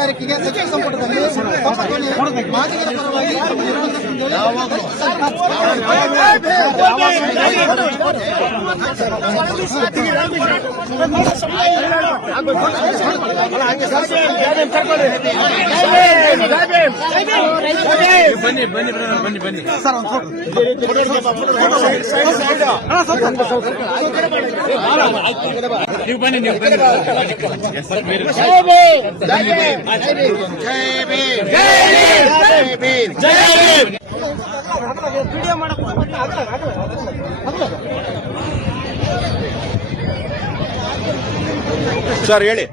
ತಾರೀಕಿಗೆ ಸಚಿವ ಸಂಪುಟದಲ್ಲಿ ಮಾದಿಗರ ಪರವಾಗಿ ಬನ್ನಿ ಸರ್ ನೀವು ಬನ್ನಿ ಸರ್ ಹೇಳಿ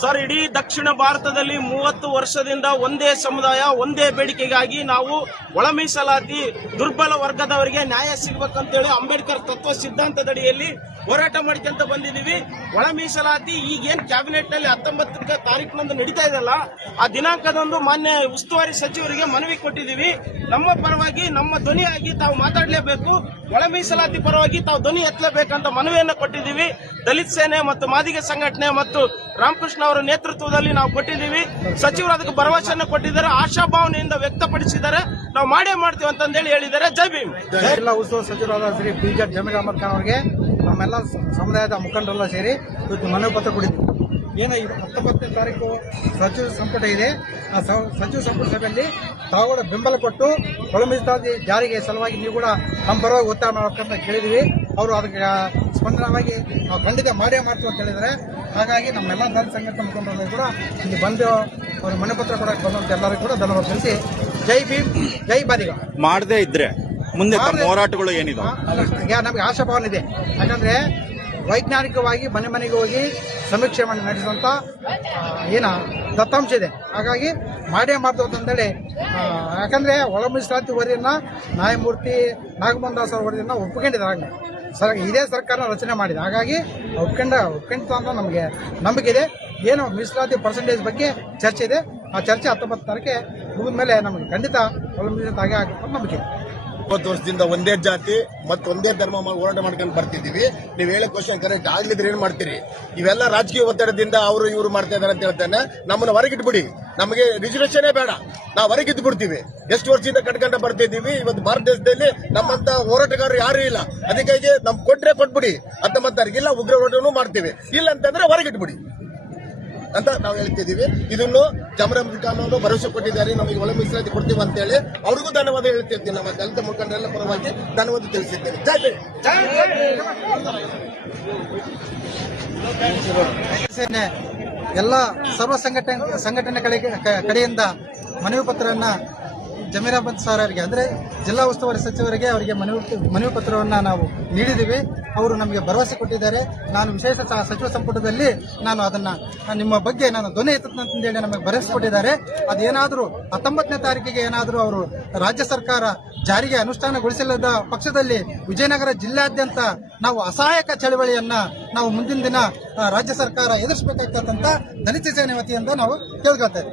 ಸರ್, ಇಡೀ ದಕ್ಷಿಣ ಭಾರತದಲ್ಲಿ 30 ವರ್ಷದಿಂದ ಒಂದೇ ಸಮುದಾಯ ಒಂದೇ ಬೇಡಿಕೆಗಾಗಿ ನಾವು ಒಳ ಮೀಸಲಾತಿ ದುರ್ಬಲ ವರ್ಗದವರಿಗೆ ನ್ಯಾಯ ಸಿಗಬೇಕಂತೇಳಿ ಅಂಬೇಡ್ಕರ್ ತತ್ವ ಸಿದ್ಧಾಂತದಡಿಯಲ್ಲಿ ಹೋರಾಟ ಮಾಡ್ಕೊಂತ ಬಂದಿದ್ದೀವಿ. ಒಳ ಮೀಸಲಾತಿ ಈಗೇನ್ ಕ್ಯಾಬಿನೆಟ್ ನಲ್ಲಿ 19 ತಾರೀಕಿನಂದು ನಡೀತಾ ಇದೆಯಲ್ಲ, ಆ ದಿನಾಂಕದಂದು ಮಾನ್ಯ ಉಸ್ತುವಾರಿ ಸಚಿವರಿಗೆ ಮನವಿ ಕೊಟ್ಟಿದ್ದೀವಿ. ನಮ್ಮ ಪರವಾಗಿ ನಮ್ಮ ಧ್ವನಿಯಾಗಿ ತಾವು ಮಾತಾಡಲೇಬೇಕು, ಒಳ ಮೀಸಲಾತಿ ಪರವಾಗಿ ತಾವು ಧ್ವನಿ ಎತ್ತಲೇಬೇಕಂತ ಮನವಿಯನ್ನು ಕೊಟ್ಟಿದ್ದೀವಿ. ದಲಿತ ಸೇನೆ ಮತ್ತು ಮಾದಿಗ ಸಂಘಟನೆ ಮತ್ತು ರಾಮಕೃಷ್ಣ ಅವರ ನೇತೃತ್ವದಲ್ಲಿ ನಾವು ಕೊಟ್ಟಿದ್ದೀವಿ. ಸಚಿವರು ಅದಕ್ಕೆ ಭರವಸೆಯನ್ನು ಕೊಟ್ಟಿದ್ದಾರೆ, ಆಶಾಭಾವನೆಯಿಂದ ವ್ಯಕ್ತಪಡಿಸಿದ್ದಾರೆ. ನಾವು ಮಾಡೇ ಮಾಡ್ತೀವಿ ಅಂತಂದೇಳಿ ಹೇಳಿದ್ದಾರೆ. ಜೈ ಭೀಮ್. ಜಿಲ್ಲಾ ಉಸ್ತುವಾರಿ ಸಚಿವರಾದ ಶ್ರೀ ಪಿಜೆಡ್ ಜಮೀರ್ ಅಹಮದ್ ಖಾನ್ ಅವರಿಗೆ ನಮ್ಮೆಲ್ಲ ಸಮುದಾಯದ ಮುಖಂಡರೆಲ್ಲ ಸೇರಿ ಇವತ್ತು ಮನವಿ ಪತ್ರ ಕೊಟ್ಟಿದ್ದೀವಿ. ಏನು 19ನೇ ತಾರೀಕು ಸಚಿವ ಸಂಪುಟ ಇದೆ, ಆ ಸಚಿವ ಸಂಪುಟ ಸಭೆಯಲ್ಲಿ ತಾವುಗಳ ಬೆಂಬಲ ಕೊಟ್ಟು ಒಳ ಮೀಸಲಾತಿ ಜಾರಿಗೆ ಸಲುವಾಗಿ ನೀವು ಕೂಡ ನಮ್ಮ ಪರವಾಗಿ ಒತ್ತಾಯ ಮಾಡಬೇಕಂತ ಕೇಳಿದ್ದೀವಿ. ಅವರು ಅದಕ್ಕೆ ಸ್ಪಂದನವಾಗಿ ನಾವು ಖಂಡಿತ ಮಾಡೇ ಮಾಡ್ತೀವಿ ಅಂತ ಹೇಳಿದ್ದಾರೆ. ಹಾಗಾಗಿ ನಮ್ಮೆಲ್ಲ ದಲಿತ ಸಂಘಟನೆ ಮುಖಂಡರಲ್ಲಿ ಕೂಡ ಇಲ್ಲಿ ಬಂದು ಅವರು ಮನವಿ ಪತ್ರ ಕೊಡಕ್ಕೆ ಬಂದಂತ ಎಲ್ಲರಿಗೂ ಕೂಡ ಧನ್ಯವಾದ ತಿಳಿಸಿ ಜೈ ಭೀಮ್, ಜೈ ಬಾದಿಗ. ಮಾಡದೇ ಇದ್ರೆ ಮುಂದೆ ಹೋರಾಟಗಳು ಏನಿದೆ ನಮಗೆ ಆಶಾಭಾವನೆ ಇದೆ. ಯಾಕಂದ್ರೆ ವೈಜ್ಞಾನಿಕವಾಗಿ ಮನೆ ಮನೆಗೆ ಹೋಗಿ ಸಮೀಕ್ಷೆ ಮಾಡಿ ನಡೆಸುವಂತ ದತ್ತಾಂಶ ಇದೆ. ಹಾಗಾಗಿ ಮಾಡೇ ಮಾಡ್ತೇವೆ ಅಂತಂದೇಳಿ, ಯಾಕಂದ್ರೆ ಒಳ ಮೀಸಲಾತಿ ವರದಿಯನ್ನ ನ್ಯಾಯಮೂರ್ತಿ ನಾಗಮೋಹನ್ ದಾಸ್ ಅವರ ವರದಿಯನ್ನ ಒಪ್ಪಿಕೊಂಡಿದ್ದಾರೆ. ಇದೇ ಸರ್ಕಾರ ರಚನೆ ಮಾಡಿದೆ. ಹಾಗಾಗಿ ಒಪ್ಕೊಂಡ ಅಂತ ನಮಗೆ ನಂಬಿಕೆ ಇದೆ. ಏನು ಮೀಸಲಾತಿ ಪರ್ಸೆಂಟೇಜ್ ಬಗ್ಗೆ ಚರ್ಚೆ ಇದೆ, ಆ ಚರ್ಚೆ 19 ತಾರೀಕಿಗೆ ಮುಗಿದ ಮೇಲೆ ನಮಗೆ ಖಂಡಿತ ಒಳ ಮೀಸಲಾತಿ ಆಗೇ ಆಗುತ್ತೆ ನಂಬಿಕೆ ಇದೆ. 20 ವರ್ಷದಿಂದ ಒಂದೇ ಜಾತಿ ಮತ್ತು ಒಂದೇ ಧರ್ಮ ಹೋರಾಟ ಮಾಡ್ಕೊಂಡು ಬರ್ತಿದ್ದೀವಿ. ನೀವು ಹೇಳೋ ಕ್ವಶನ್ ಕರೆಕ್ಟ್ ಆಗ್ಲಿದ್ರೆ ಏನ್ ಮಾಡ್ತೀರಿ? ಇವೆಲ್ಲ ರಾಜಕೀಯ ಒತ್ತಡದಿಂದ ಅವರು ಇವರು ಮಾಡ್ತಾ ಇದಾರೆ ಅಂತ ಹೇಳ್ತಾನೆ. ನಮ್ಮನ್ನ ಹೊರಗಿಟ್ಬಿಡಿ, ನಮಗೆ ರಿಸರ್ವೇಷನ್ ಬೇಡ, ನಾವು ಹೊರಗಿದ್ದು ಬಿಡ್ತೀವಿ. ಎಷ್ಟು ವರ್ಷದಿಂದ ಕಟ್ಕೊಂಡ ಬರ್ತಿದ್ದೀವಿ. ಇವತ್ತು ಭಾರತ ದೇಶದಲ್ಲಿ ನಮ್ಮಂತ ಹೋರಾಟಗಾರರು ಯಾರು ಇಲ್ಲ. ಅದಕ್ಕಾಗಿ ನಮ್ ಕೊಟ್ರೆ ಕೊಟ್ಬಿಡಿ, 19 ತಾರೀಕಿಲ್ಲ ಉಗ್ರ ಹೋರಾಟನೂ ಮಾಡ್ತೀವಿ, ಇಲ್ಲ ಅಂತಂದ್ರೆ ಹೊರಗಿಟ್ಬಿಡಿ ಅಂತ ನಾವು ಹೇಳ್ತಿದ್ದೀವಿ. ಇದನ್ನು ಜಮೀರ್ ಅಹಮದ್ ಖಾನ್ ಅವರು ಭರವಸೆ ಕೊಟ್ಟಿದ್ದಾರೆ, ನಮಗೆ ಒಳ ಮೀಸಲಾತಿ ಕೊಡ್ತೀವಿ ಅಂತ ಹೇಳಿ. ಅವ್ರಿಗೂ ಧನ್ಯವಾದ ಹೇಳ್ತಿರ್ತೀನಿ. ನಮ್ಮ ದಲಿತ ಮುಖಂಡರೆಲ್ಲ ಪರವಾಗಿ ಧನ್ಯವಾದ ತಿಳಿಸಿದ್ದೇನೆ. ಸೇನೆ ಎಲ್ಲ ಸರ್ವ ಸಂಘಟನೆ ಕಡೆಯಿಂದ ಮನವಿ ಪತ್ರವನ್ನ ಜಮೀರ್ ಅಹಮದ್ ಸರ್ ಅವರಿಗೆ, ಅಂದ್ರೆ ಜಿಲ್ಲಾ ಉಸ್ತುವಾರಿ ಸಚಿವರಿಗೆ ಅವರಿಗೆ ಮನವಿ ಪತ್ರವನ್ನ ನಾವು ನೀಡಿದ್ದೀವಿ. ಅವರು ನಮಗೆ ಭರವಸೆ ಕೊಟ್ಟಿದ್ದಾರೆ. ನಾನು ವಿಶೇಷ ಸಚಿವ ಸಂಪುಟದಲ್ಲಿ ನಾನು ಅದನ್ನ ನಿಮ್ಮ ಬಗ್ಗೆ ನಾನು ಧ್ವನಿ ಎತ್ತಂತೇಳಿ ನಮಗೆ ಭರವಸೆ ಕೊಟ್ಟಿದ್ದಾರೆ. ಅದೇನಾದರೂ 19ನೇ ತಾರೀಕಿಗೆ ಏನಾದರೂ ಅವರು ರಾಜ್ಯ ಸರ್ಕಾರ ಜಾರಿಗೆ ಅನುಷ್ಠಾನಗೊಳಿಸಲಿಲ್ಲದ ಪಕ್ಷದಲ್ಲಿ ವಿಜಯನಗರ ಜಿಲ್ಲೆಯಾದ್ಯಂತ ನಾವು ಅಸಹಾಯಕ ಚಳವಳಿಯನ್ನ ನಾವು ಮುಂದಿನ ದಿನ ರಾಜ್ಯ ಸರ್ಕಾರ ಎದುರಿಸಬೇಕಾಗ್ತಕ್ಕಂಥ ದಲಿತ ಸೇನೆ ವತಿಯಿಂದ ನಾವು ಕೇಳ್ಕೊಳ್ತೇವೆ.